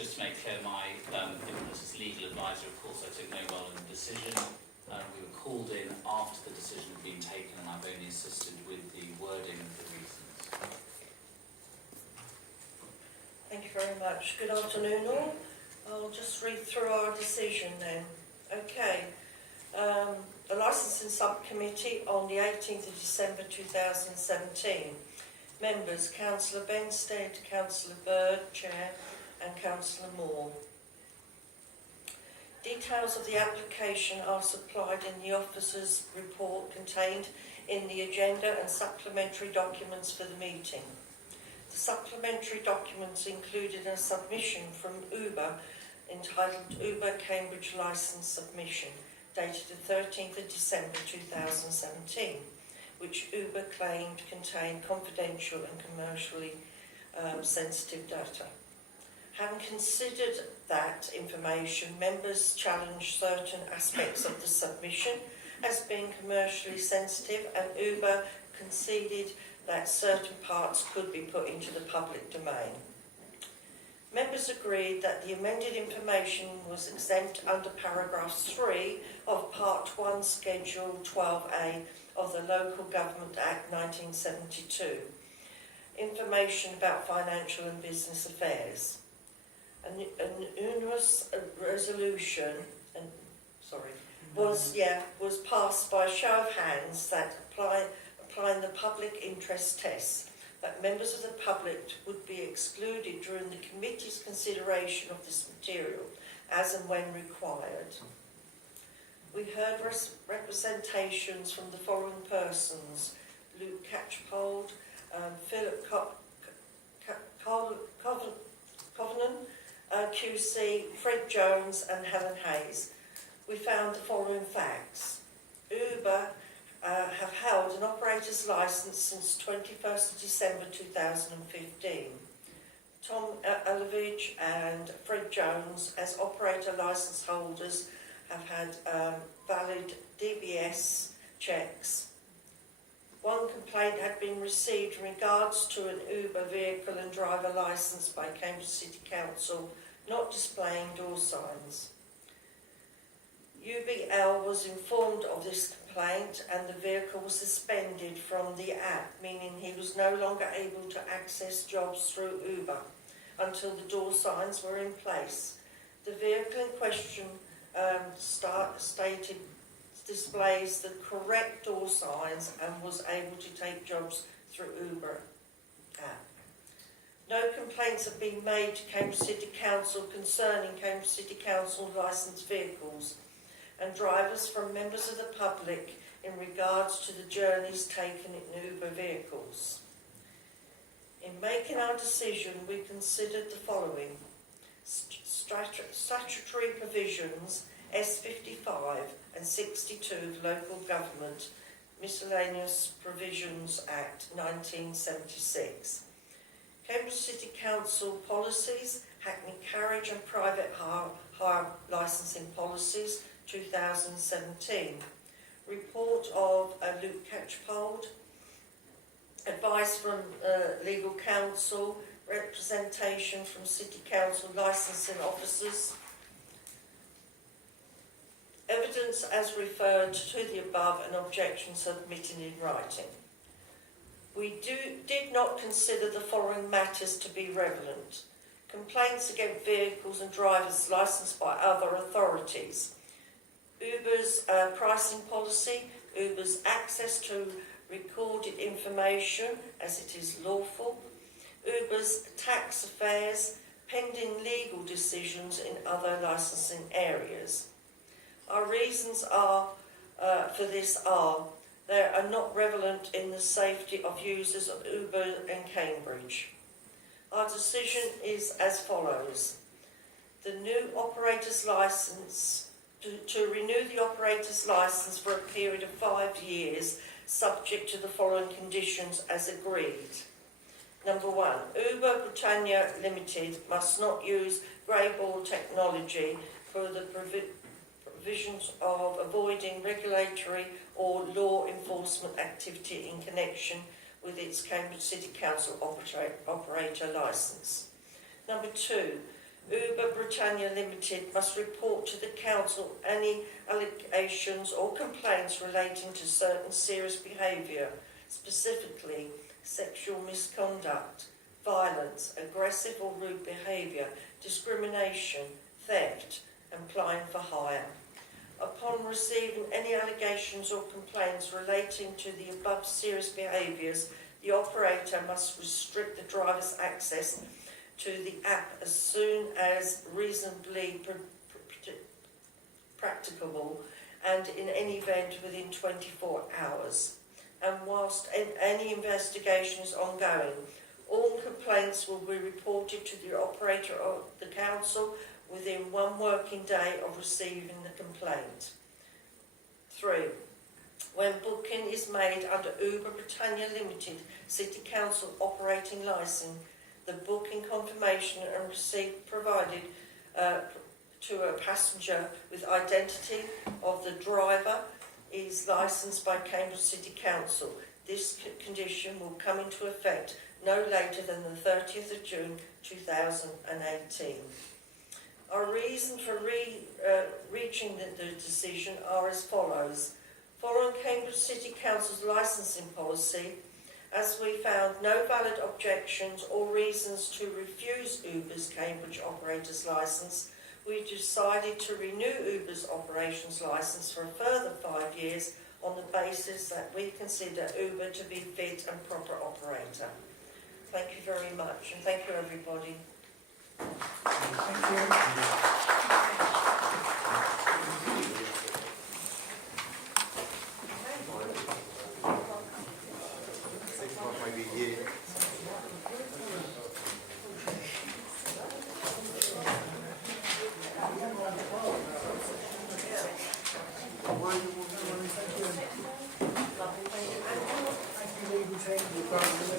just to make clear my input as legal advisor, of course I took no role in the decision. We were called in after the decision had been taken, and I've only assisted with the wording of the reasons. Thank you very much. Good afternoon all. I'll just read through our decision then. Okay. The Licensing Subcommittee on the 18th of December 2017. Members, Councillor Benstead, Councillor Bird, Chair, and Councillor Moore. Details of the application are supplied in the officer's report contained in the agenda and supplementary documents for the meeting. The supplementary documents included a submission from Uber entitled Uber Cambridge Licence Submission, dated the 13th of December 2017, which Uber claimed contained confidential and commercially sensitive data. Having considered that information, members challenged certain aspects of the submission as being commercially sensitive, and Uber conceded that certain parts could be put into the public domain. Members agreed that the amended information was exempt under paragraph 3 of Part 1, Schedule 12A of the Local Government Act 1972, information about financial and business affairs. An unanimous resolution was passed by a show of hands that applying the public interest test, that members of the public would be excluded during the committee's consideration of this material as and when required. We heard representations from the following persons: Luke Catchpold, Philip Covenant, QC, Fred Jones and Helen Hayes. We found the following facts. Uber have held an operator's licence since 21st of December 2015. Tom Elovich and Fred Jones, as operator licence holders, have had valid DBS checks. One complaint had been received in regards to an Uber vehicle and driver licence by Cambridge City Council not displaying door signs. UBL was informed of this complaint and the vehicle was suspended from the app, meaning he was no longer able to access jobs through Uber until the door signs were in place. The vehicle in question stated displays the correct door signs and was able to take jobs through Uber app. No complaints have been made to Cambridge City Council concerning Cambridge City Council licensed vehicles and drivers from members of the public in regards to the journeys taken in Uber vehicles. In making our decision, we considered the following: statutory provisions S55 and 62 of Local Government Miscellaneous Provisions Act 1976, Cambridge City Council policies, Hackney Carriage and Private Hire Licensing Policies 2017, report of Luke Catchpold, advice from legal counsel, representation from City Council licensing officers, evidence as referred to the above and objection submitted in writing. We did not consider the following matters to be relevant: complaints against vehicles and drivers licensed by other authorities, Uber's pricing policy, Uber's access to recorded information as it is lawful, Uber's tax affairs, pending legal decisions in other licensing areas. Our reasons for this are they are not relevant in the safety of users of Uber in Cambridge. Our decision is as follows: the new operator's licence, to renew the operator's licence for a period of 5 years, subject to the following conditions as agreed. Number 1, Uber Britannia Limited must not use greyball technology for the provisions of avoiding regulatory or law enforcement activity in connection with its Cambridge City Council operator licence. Number 2, Uber Britannia Limited must report to the council any allegations or complaints relating to certain serious behaviour, specifically sexual misconduct, violence, aggressive or rude behaviour, discrimination, theft, and applying for hire. Upon receiving any allegations or complaints relating to the above serious behaviours, the operator must restrict the driver's access to the app as soon as reasonably practicable, and in any event within 24 hours. And whilst any investigation is ongoing, all complaints will be reported to the operator of the council within 1 working day of receiving the complaint. 3. When booking is made under Uber Britannia Limited City Council operating licence, the booking confirmation and receipt provided to a passenger with identity of the driver is licensed by Cambridge City Council. This condition will come into effect no later than the 30th of June 2018. Our reason for reaching the decision are as follows. Following Cambridge City Council's licensing policy, as we found no valid objections or reasons to refuse Uber's Cambridge operator's licence, we decided to renew Uber's operations licence for a further 5 years on the basis that we consider Uber to be fit and proper operator. Thank you very much, and thank you everybody. Thank you. Thank you.